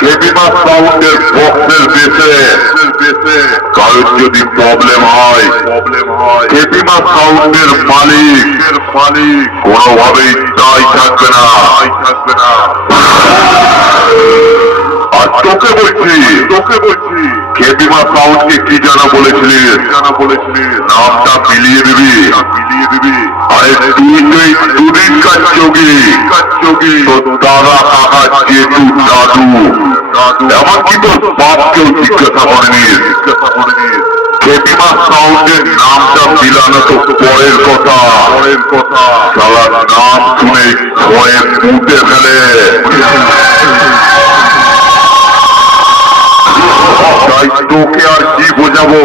কেবিমা সাউন্ডের বক্সের বেসে কারোর যদি প্রবলেম হয় কেবিমা সাউন্ডের মালিক কোনোভাবেই দায় থাকবে না। আর তোকে বলছি কেবিমা সাউন্ডকে কি জানা বলেছিলিস নামটা মিলিয়ে দিবি। আরে তুই দুদিন কাজ যোগী তোর দাদা কাকা জেঠু দাদু এমনকি তোর বাপকেও জিজ্ঞাসা করেনি। কেবিমা সাউন্ডের নামটা মিলানো তো পরের কথা সালার নাম শুনে ভয়ে মুতে ফেলে। তাই তোকে আর কি বোঝাবো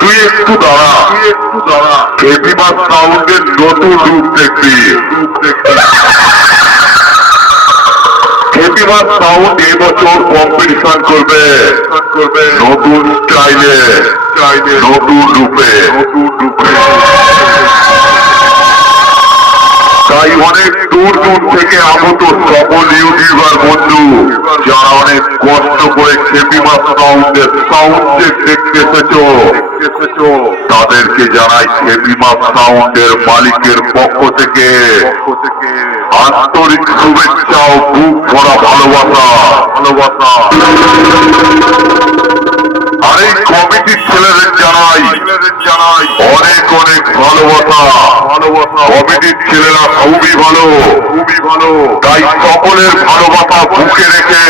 তুই একটু দাঁড়া কেবিমা সাউন্ডের নতুন রূপ দেখবি। কেবিমা সাউন্ড এবছর কম্পিটিশন করবে নতুন স্টাইলে নতুন রূপে। তাই অনেক দূর থেকে আগত সকল ইউটিউবার বন্ধু যারা অনেক কষ্ট করে কেবিমা সাউন্ডের সাউন্ড চেক দেখতে এসেছো তাদেরকে জানাই কেবিমা সাউন্ডের মালিকের পক্ষ থেকে আন্তরিক শুভেচ্ছা ও বুক ভরা ভালোবাসা। আর এই কমিটির ছেলেদের জানাই অনেক ভালোবাসা। কমিটির ছেলেরা খুবই ভালো তাই সকলের ভালোবাসা বুকে রেখে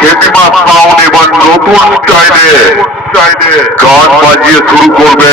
কেবিমা সাউন্ড এবার নতুন স্টাইলে গান বাজিয়ে শুরু করবে।